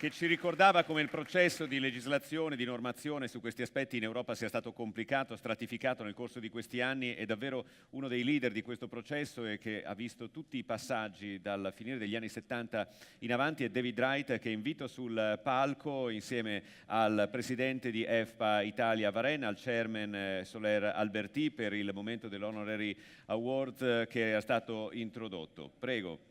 che ci ricordava come il processo di legislazione, di normazione su questi aspetti in Europa sia stato complicato, stratificato nel corso di questi anni. È davvero uno dei leader di questo processo e che ha visto tutti i passaggi dal finire degli anni 70 in avanti. È David Wright, che invito sul palco insieme al presidente di EFPA Italia Varenne, al chairman Soler Alberti, per il momento dell'Honorary Award che è stato introdotto. Prego.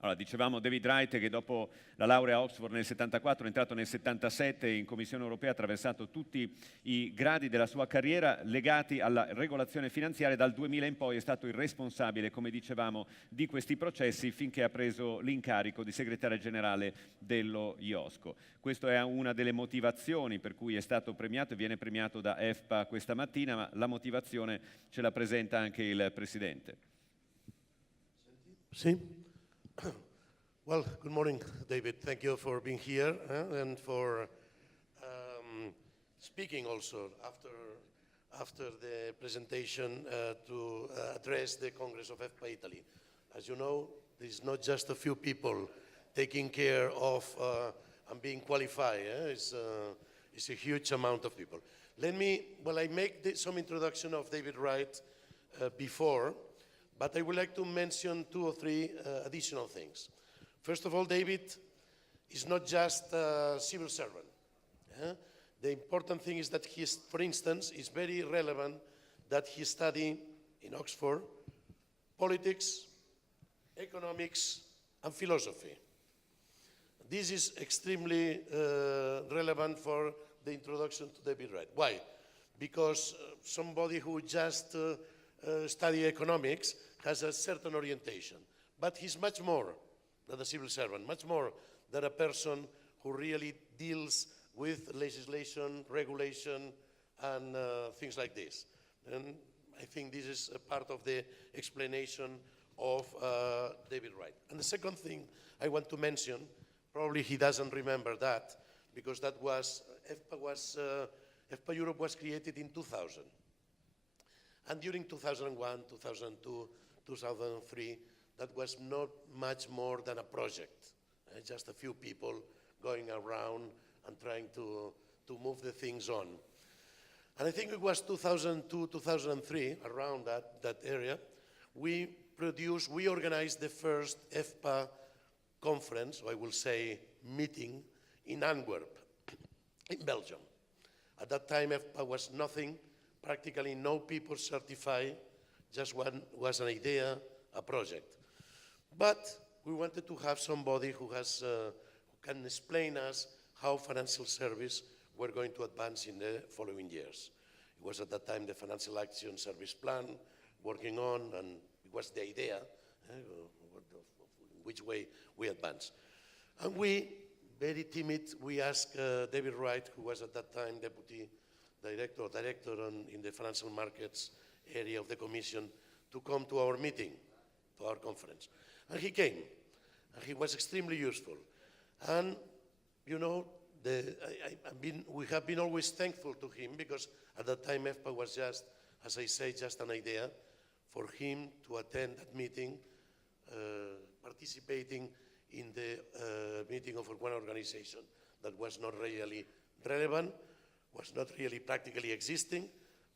Allora, dicevamo David Wright, che dopo la laurea a Oxford nel 74 è entrato nel 77 in Commissione europea, ha attraversato tutti i gradi della sua carriera legati alla regolazione finanziaria. Dal 2000 in poi è stato il responsabile, come dicevamo, di questi processi finché ha preso l'incarico di segretario generale dello IOSCO. Questa è una delle motivazioni per cui è stato premiato e viene premiato da EFPA questa mattina, ma la motivazione ce la presenta anche il Presidente. Sì. Well, good morning, David. Thank you for being here and for speaking also after the presentation to address the Congress of EFPA Italy. As you know, there's not just a few people taking care of and being qualified. It's a huge amount of people. I make some introduction of David Wright before, but I would like to mention 2 or 3 additional things. First of all, David is not just a civil servant. The important thing is that he is, for instance, is very relevant that he studied in Oxford politics, economics, and philosophy. This is extremely relevant for the introduction to David Wright. Why? Because somebody who just study economics has a certain orientation, but he's much more than a civil servant, much more than a person who really deals with legislation, regulation, and things like this. And I think this is a part of the explanation of David Wright. And the second thing I want to mention, probably he doesn't remember that, because that was, EFPA Europe was created in 2000. And during 2001, 2002, 2003, that was not much more than a project, just a few people going around and trying to move the things on. And I think it was 2002, 2003, around that area, we organized the first EFPA conference, or I will say meeting, in Antwerp, in Belgium. At that time, EFPA was nothing, practically no people certified, just one was an idea, a project. But we wanted to have somebody who can explain us how financial service were going to advance in the following years. It was at that time the Financial Action Service Plan working on, and it was the idea which way we advance. And we, very timid, we asked David Wright, who was at that time Deputy Director in the financial markets area of the Commission, to come to our meeting, to our conference. And he came, and he was extremely useful. And, you know, we have been always thankful to him, because at that time EFPA was just, as I say, just an idea. For him to attend that meeting, participating in the meeting of one organization that was not really relevant, was not really practically existing,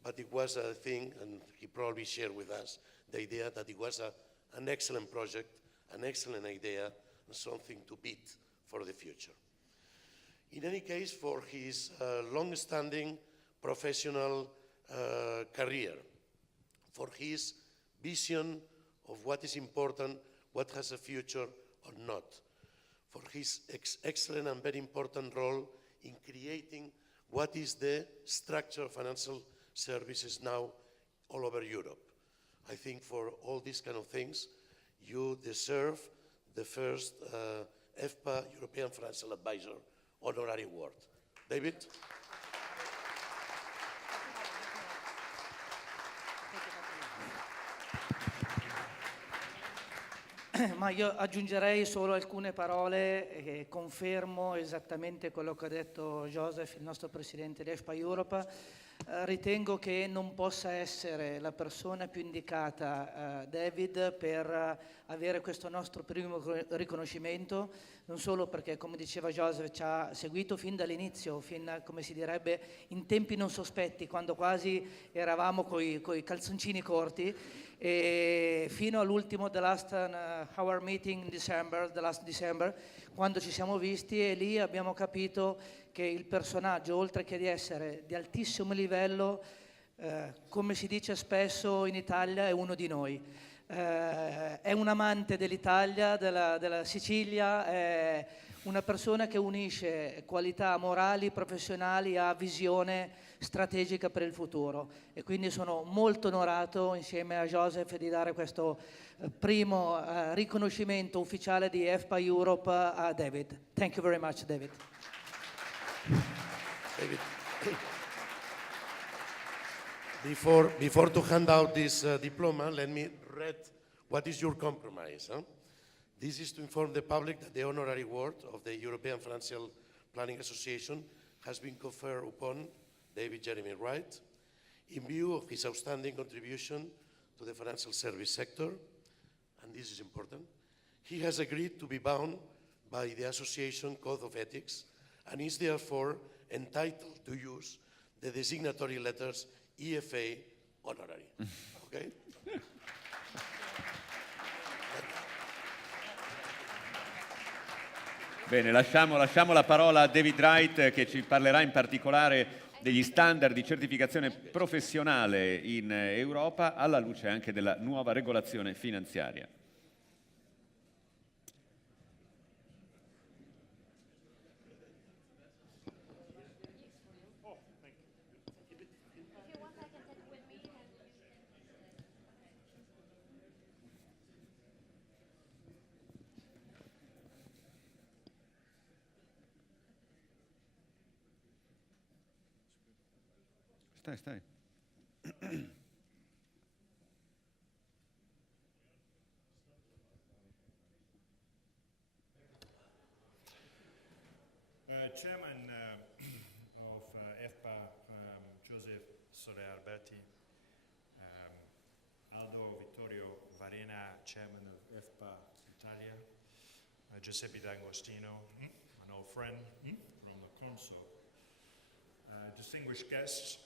but it was a thing, and he probably shared with us the idea that it was an excellent project, an excellent idea, and something to beat for the future. In any case, for his long-standing professional career, for his vision of what is important, what has a future or not, for his excellent and very important role in creating what is the structure of financial services now all over Europe. I think for all these kind of things, you deserve the first EFPA European Financial Advisor Honorary Award. David? Ma io aggiungerei solo alcune parole e confermo esattamente quello che ha detto Joseph, il nostro Presidente di EFPA Europe. Ritengo che non possa essere la persona più indicata, David, per avere questo nostro primo riconoscimento, non solo perché, come diceva Joseph, ci ha seguito fin dall'inizio, fin, come si direbbe, in tempi non sospetti, quando quasi eravamo coi calzoncini corti, e fino all'ultimo, the last our meeting in December, the last December, quando ci siamo visti, e lì abbiamo capito che il personaggio, oltre che di essere di altissimo livello, come si dice spesso in Italia, è uno di noi. È un amante dell'Italia, della Sicilia, è una persona che unisce qualità morali, professionali a visione strategica per il futuro. E quindi sono molto onorato, insieme a Joseph, di dare questo primo riconoscimento ufficiale di EFPA Europe a David. Thank you very much, David. David, before to hand out this diploma, let me read what is your compromise. Huh? This is to inform the public that the honorary award of the European Financial Planning Association has been conferred upon David Jeremy Wright in view of his outstanding contribution to the financial service sector, and this is important. He has agreed to be bound by the Association Code of Ethics and is therefore entitled to use the designatory letters EFA Honorary. Okay? Bene, lasciamo la parola a David Wright, che ci parlerà in particolare degli standard di certificazione professionale in Europa, alla luce anche della nuova regolazione finanziaria. Stai. Chairman of EFPA, Joseph Soler Alberti, Aldo Vittorio Varena, Chairman of EFPA Italia, Giuseppe D'Agostino, an old friend from the Consul, distinguished guests,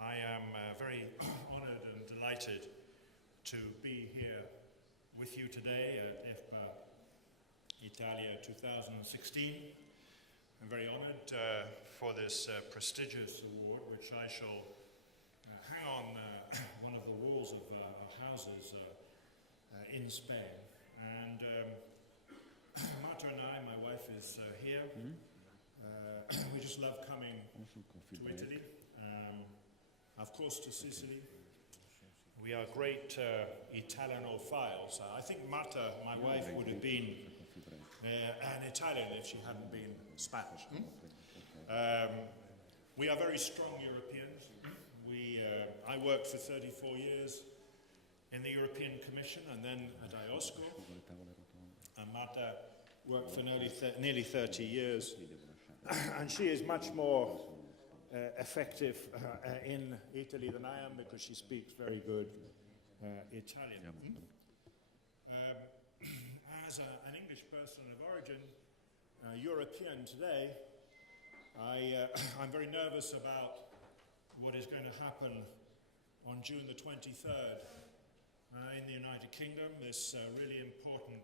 I am very honored and delighted to be here with you today at EFPA Italia 2016. I'm very honored for this prestigious award, which I shall hang on one of the walls of our houses in Spain. And Marta and I, my wife, is here. We just love coming to Italy. Of course, to Sicily. We are great Italianophiles. I think Marta, my wife, would have been an Italian if she hadn't been Spanish. We are very strong Europeans. I worked for 34 years in the European Commission and then at IOSCO. And Marta worked for nearly 30 years. And she is much more effective in Italy than I am, because she speaks very good Italian. As an English person of origin, European today, I'm very nervous about what is going to happen on June the 23rd in the United Kingdom, this really important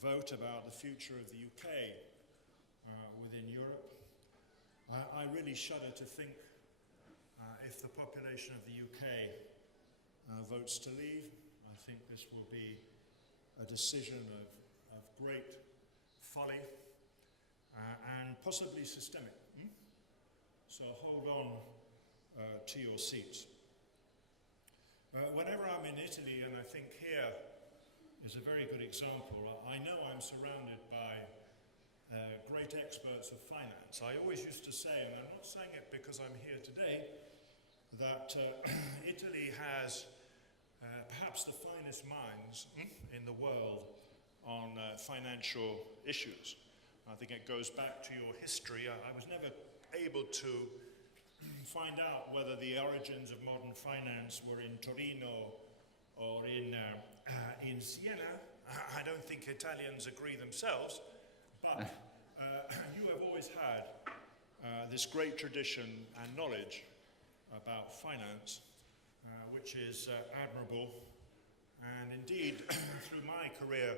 vote about the future of the UK within Europe. I really shudder to think if the population of the UK votes to leave. I think this will be a decision of great folly and possibly systemic. So hold on to your seats. Whenever I'm in Italy, and I think here is a very good example, I know I'm surrounded by great experts of finance. I always used to say, and I'm not saying it because I'm here today, that Italy has perhaps the finest minds in the world on financial issues. I think it goes back to your history. I was never able to find out whether the origins of modern finance were in Torino or in Siena. I don't think Italians agree themselves, but you have always had this great tradition and knowledge about finance, which is admirable. And indeed, through my career,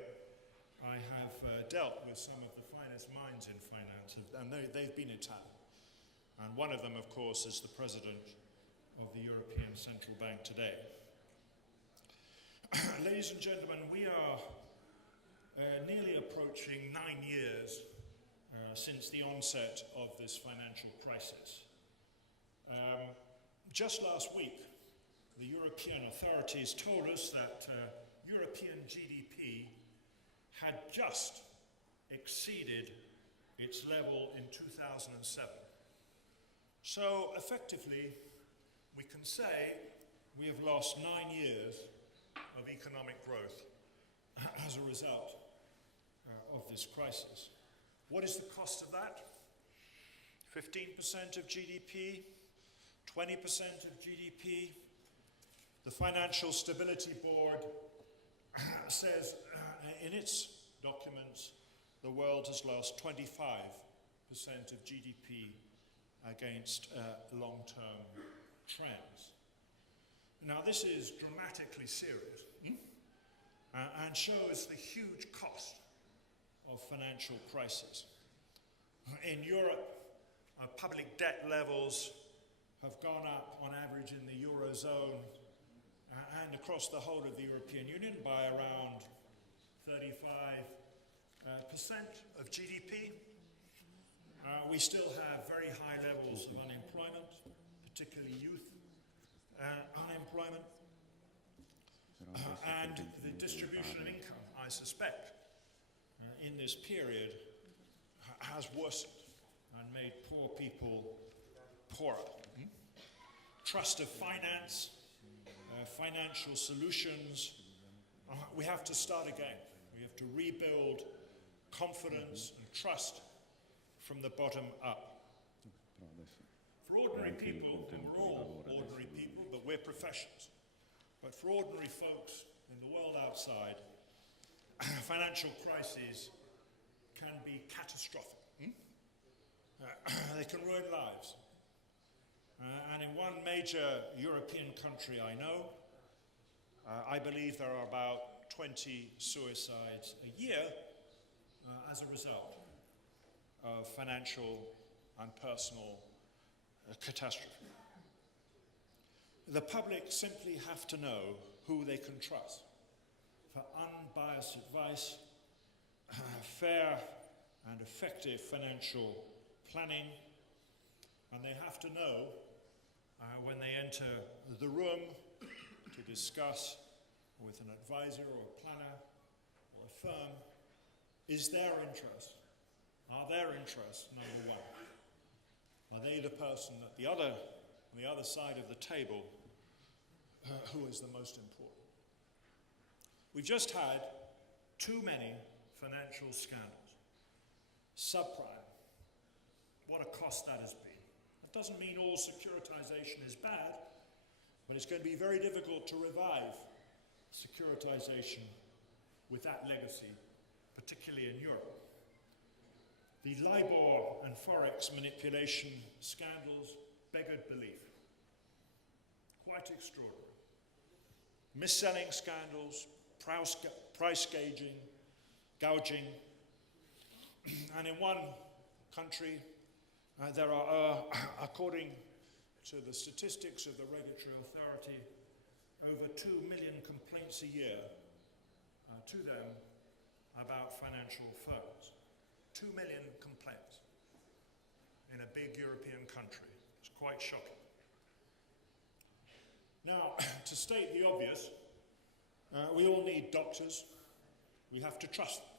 I have dealt with some of the finest minds in finance, and they've been Italian. And one of them, of course, is the president of the European Central Bank today. Ladies and gentlemen, we are nearly approaching 9 years since the onset of this financial crisis. Just last week, the European authorities told us that European GDP had just exceeded its level in 2007. So effectively, we can say we have lost 9 years of economic growth as a result of this crisis. What is the cost of that? 15% of GDP, 20% of GDP. The Financial Stability Board says in its documents the world has lost 25% of GDP against long-term trends. Now this is dramatically serious and shows the huge cost of financial crisis. In Europe, public debt levels have gone up on average in the Eurozone and across the whole of the European Union by around 35% of GDP. We still have very high levels of unemployment, particularly youth unemployment. And the distribution of income, I suspect, in this period has worsened and made poor people poorer. Trust of finance, financial solutions, we have to start again. We have to rebuild confidence and trust from the bottom up. For ordinary people, we're all ordinary people, but we're professionals. But for ordinary folks in the world outside, financial crises can be catastrophic. They can ruin lives. And in one major European country I know, I believe there are about 20 suicides a year as a result of financial and personal catastrophe. The public simply have to know who they can trust for unbiased advice, fair and effective financial planning, and they have to know when they enter the room to discuss with an advisor or a planner or a firm, is their interest, are their interests number one? Are they the person at the other, on the other side of the table who is the most important? We've just had too many financial scandals. Subprime, what a cost that has been. That doesn't mean all securitization is bad, but it's going to be very difficult to revive securitization with that legacy, particularly in Europe. The LIBOR and Forex manipulation scandals beggared belief. Quite extraordinary. Mis-selling scandals, price gouging, and in one country there are, according to the statistics of the regulatory authority, over 2 million complaints a year to them about financial firms. 2 million complaints in a big European country. It's quite shocking. Now, to state the obvious, we all need doctors. We have to trust them.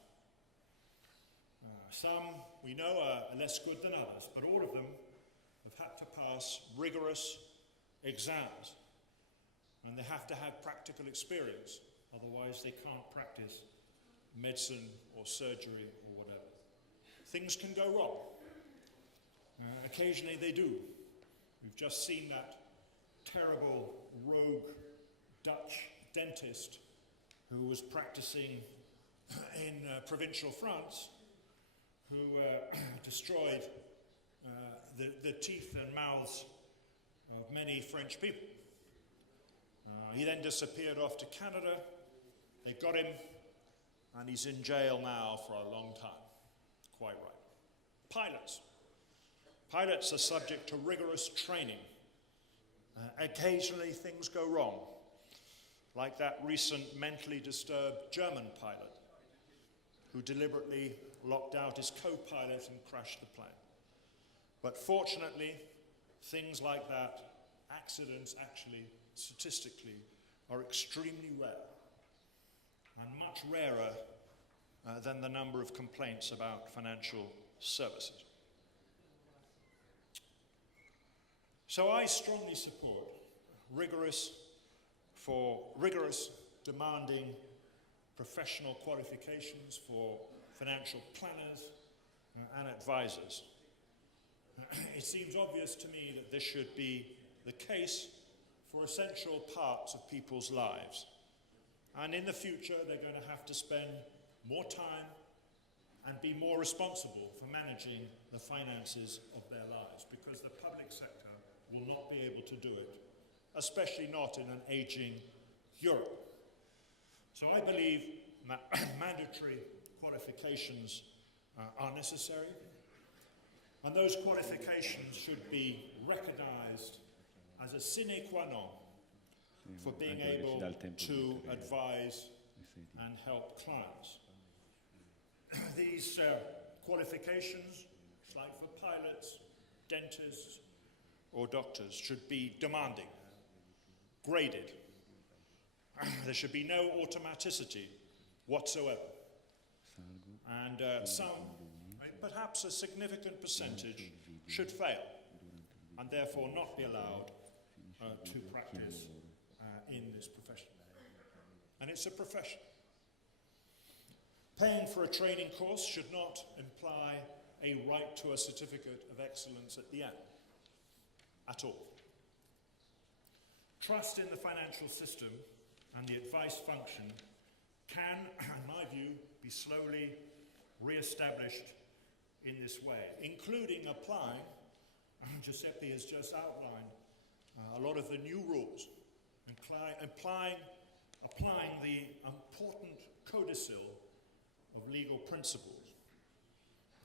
Some we know are less good than others, but all of them have had to pass rigorous exams, and they have to have practical experience, otherwise they can't practice medicine or surgery or whatever. Things can go wrong. Occasionally they do. We've just seen that terrible rogue Dutch dentist who was practicing in provincial France, who destroyed the teeth and mouths of many French people. He then disappeared off to Canada. They got him, and he's in jail now for a long time. Quite right. Pilots. Pilots are subject to rigorous training. Occasionally things go wrong, like that recent mentally disturbed German pilot who deliberately locked out his co-pilot and crashed the plane. But fortunately, things like that, accidents actually, statistically, are extremely rare, and much rarer than the number of complaints about financial services. So I strongly support rigorous, demanding professional qualifications for financial planners and advisors. It seems obvious to me that this should be the case for essential parts of people's lives. And in the future, they're going to have to spend more time and be more responsible for managing the finances of their lives, because the public sector will not be able to do it, especially not in an aging Europe. So I believe that mandatory qualifications are necessary, and those qualifications should be recognized as a sine qua non for being able to advise and help clients. These qualifications, like for pilots, dentists, or doctors, should be demanding, graded. There should be no automaticity whatsoever. And some, perhaps a significant percentage, should fail and therefore not be allowed to practice in this profession. And it's a profession. Paying for a training course should not imply a right to a certificate of excellence at the end, at all. Trust in the financial system and the advice function can, in my view, be slowly re-established in this way, including applying, Giuseppe has just outlined, a lot of the new rules, applying the important codicil of legal principles,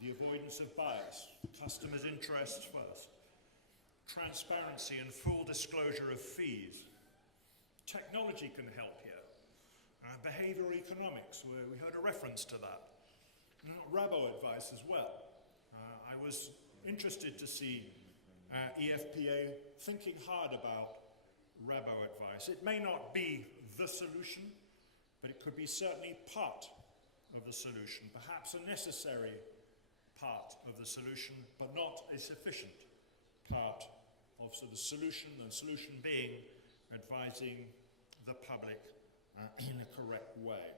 the avoidance of bias, customers' interests first, transparency and full disclosure of fees. Technology can help here. Behavioral economics, where we heard a reference to that. Robo-advice as well. I was interested to see EFPA thinking hard about robo-advice. It may not be the solution, but it could be certainly part of the solution, perhaps a necessary part of the solution, but not a sufficient part of the solution, and solution being advising the public in a correct way.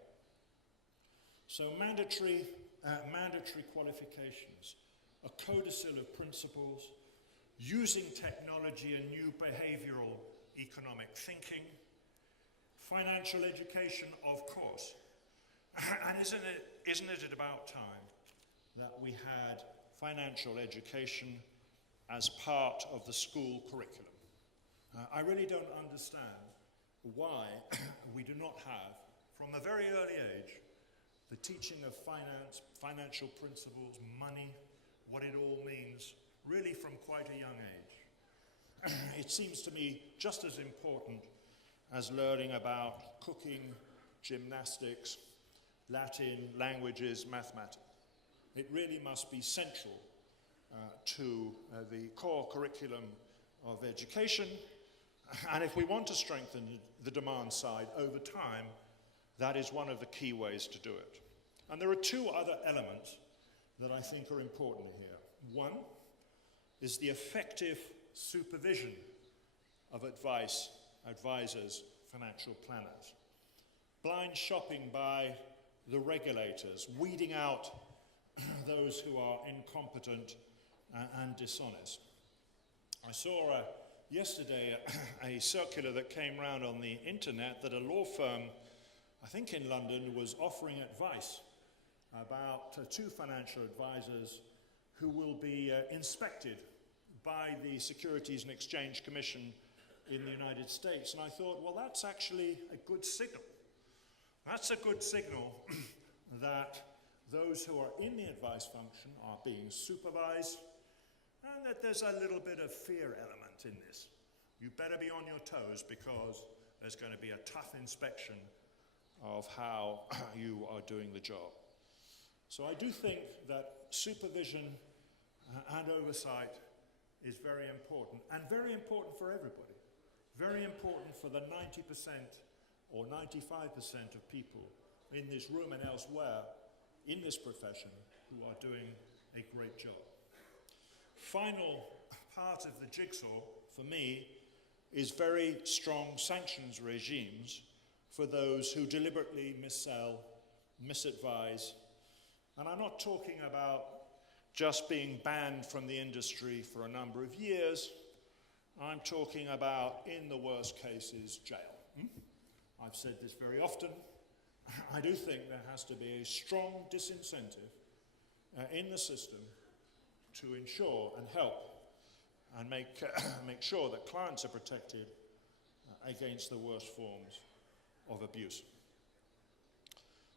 So mandatory qualifications, a codicil of principles, using technology and new behavioral economic thinking, financial education, of course. And isn't it about time that we had financial education as part of the school curriculum? I really don't understand why we do not have, from a very early age, the teaching of finance, financial principles, money, what it all means, really from quite a young age. It seems to me just as important as learning about cooking, gymnastics, Latin, languages, mathematics. It really must be central to the core curriculum of education. And if we want to strengthen the demand side over time, that is one of the key ways to do it. And there are two other elements that I think are important here. One is the effective supervision of advisors, financial planners. Blind shopping by the regulators, weeding out those who are incompetent and dishonest. I saw yesterday a circular that came round on the internet that a law firm, I think in London, was offering advice about two financial advisors who will be inspected by the Securities and Exchange Commission in the United States. And I thought, well, that's actually a good signal. That's a good signal that those who are in the advice function are being supervised, and that there's a little bit of fear element in this. You better be on your toes because there's going to be a tough inspection of how you are doing the job. So I do think that supervision and oversight is very important, and very important for everybody. Very important for the 90% or 95% of people in this room and elsewhere in this profession who are doing a great job. Final part of the jigsaw, for me, is very strong sanctions regimes for those who deliberately missell, misadvise. And I'm not talking about just being banned from the industry for a number of years. I'm talking about, in the worst cases, jail. I've said this very often. I do think there has to be a strong disincentive in the system to ensure and help and make sure that clients are protected against the worst forms of abuse.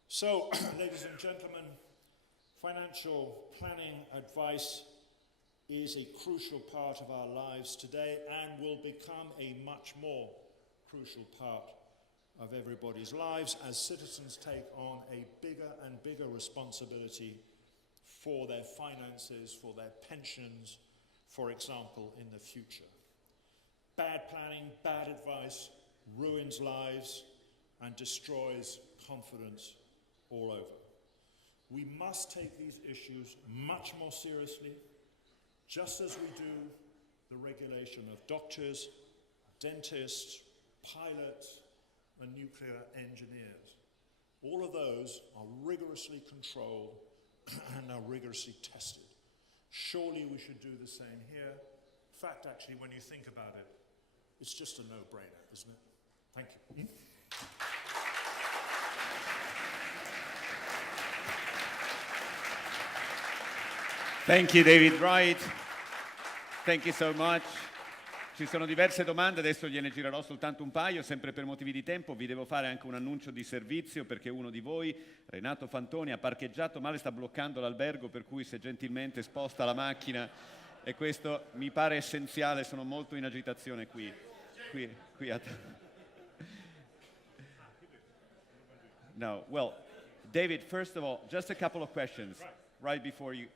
So, ladies and gentlemen, financial planning advice is a crucial part of our lives today and will become a much more crucial part of everybody's lives as citizens take on a bigger and bigger responsibility for their finances, for their pensions, for example, in the future. Bad planning, bad advice ruins lives and destroys confidence all over. We must take these issues much more seriously, just as we do the regulation of doctors, dentists, pilots, and nuclear engineers. All of those are rigorously controlled and are rigorously tested. Surely we should do the same here. In fact, actually, when you think about it, it's just a no-brainer, isn't it? Thank you. Thank you, David Wright. Thank you so much. Ci sono diverse domande, adesso gliene girerò soltanto un paio, sempre per motivi di tempo. Vi devo fare anche un annuncio di servizio perché uno di voi, Renato Fantoni, ha parcheggiato male, sta bloccando l'albergo, per cui se gentilmente sposta la macchina, e questo mi pare essenziale, sono molto in agitazione qui No, well, David, first of all, just a couple of questions right before you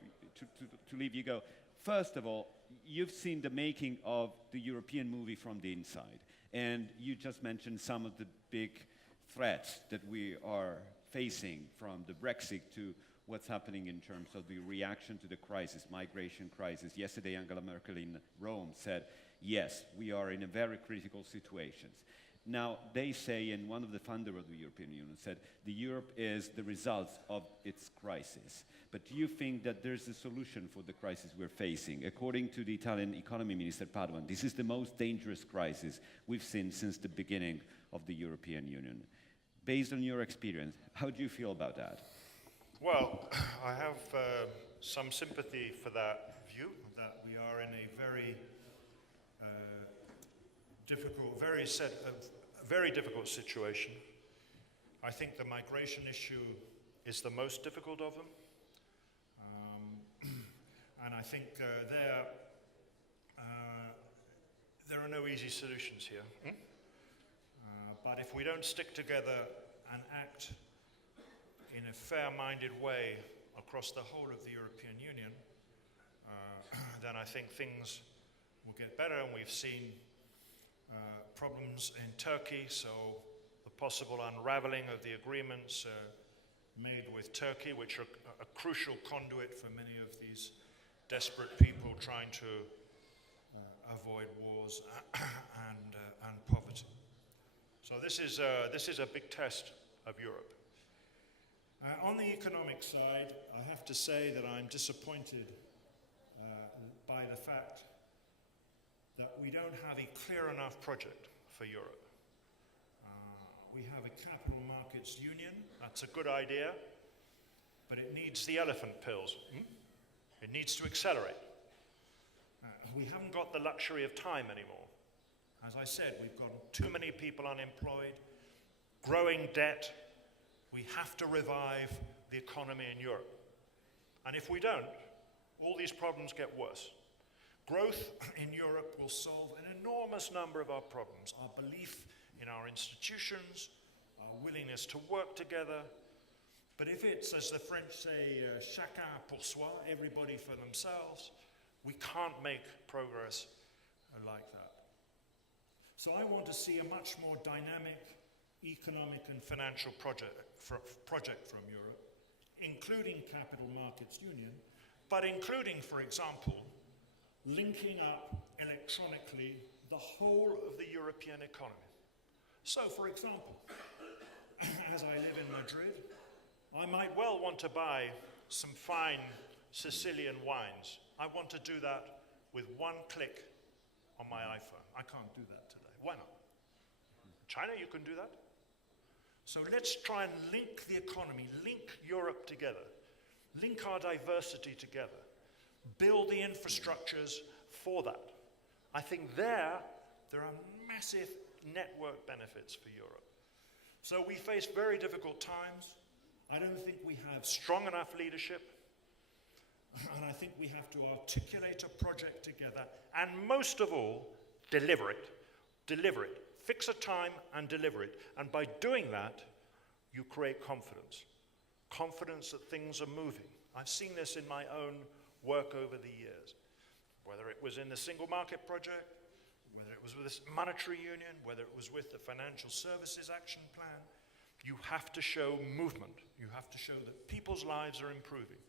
to leave you go. First of all, you've seen the making of the European movie from the inside, and you just mentioned some of the big threats that we are facing, from the Brexit to what's happening in terms of the reaction to the crisis, migration crisis. Yesterday, Angela Merkel in Rome said, yes, we are in a very critical situation. Now, they say, and one of the founders of the European Union said, the Europe is the result of its crisis. But do you think that there's a solution for the crisis we're facing? According to the Italian economy minister, Padoan, this is the most dangerous crisis we've seen since the beginning of the European Union. Based on your experience, how do you feel about that? Well, I have some sympathy for that view, that we are in a very very difficult situation. I think the migration issue is the most difficult of them. And I think there are no easy solutions here. But if we don't stick together and act in a fair-minded way across the whole of the European Union, then I think things will get better. And we've seen problems in Turkey, so the possible unraveling of the agreements made with Turkey, which are a crucial conduit for many of these desperate people trying to avoid wars and poverty. So this is a big test of Europe. On the economic side, I have to say that I'm disappointed by the fact that we don't have a clear enough project for Europe. We have a capital markets union. That's a good idea, but it needs the elephant pills. It needs to accelerate. We haven't got the luxury of time anymore. As I said, we've got too many people unemployed, growing debt. We have to revive the economy in Europe. And if we don't, all these problems get worse. Growth in Europe will solve an enormous number of our problems. Our belief in our institutions, our willingness to work together. But if it's, as the French say, chacun pour soi, everybody for themselves, we can't make progress like that. So I want to see a much more dynamic economic and financial project from Europe, including capital markets union, but including, for example, linking up electronically the whole of the European economy. So, for example, as I live in Madrid, I might well want to buy some fine Sicilian wines. I want to do that with one click on my iPhone. I can't do that today. Why not? China, you can do that. So let's try and link the economy, link Europe together, link our diversity together, build the infrastructures for that. I think there are massive network benefits for Europe. So we face very difficult times. I don't think we have strong enough leadership, and I think we have to articulate a project together, and most of all, deliver it. Deliver it. Fix a time and deliver it. And by doing that, you create confidence. Confidence that things are moving. I've seen this in my own work over the years. Whether it was in the Single Market Project, whether it was with this monetary union, whether it was with the Financial Services Action Plan, you have to show movement. You have to show that people's lives are improving.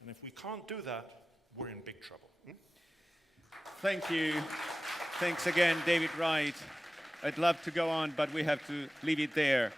And if we can't do that, we're in big trouble. Thank you. Thanks again, David Wright. I'd love to go on, but we have to leave it there.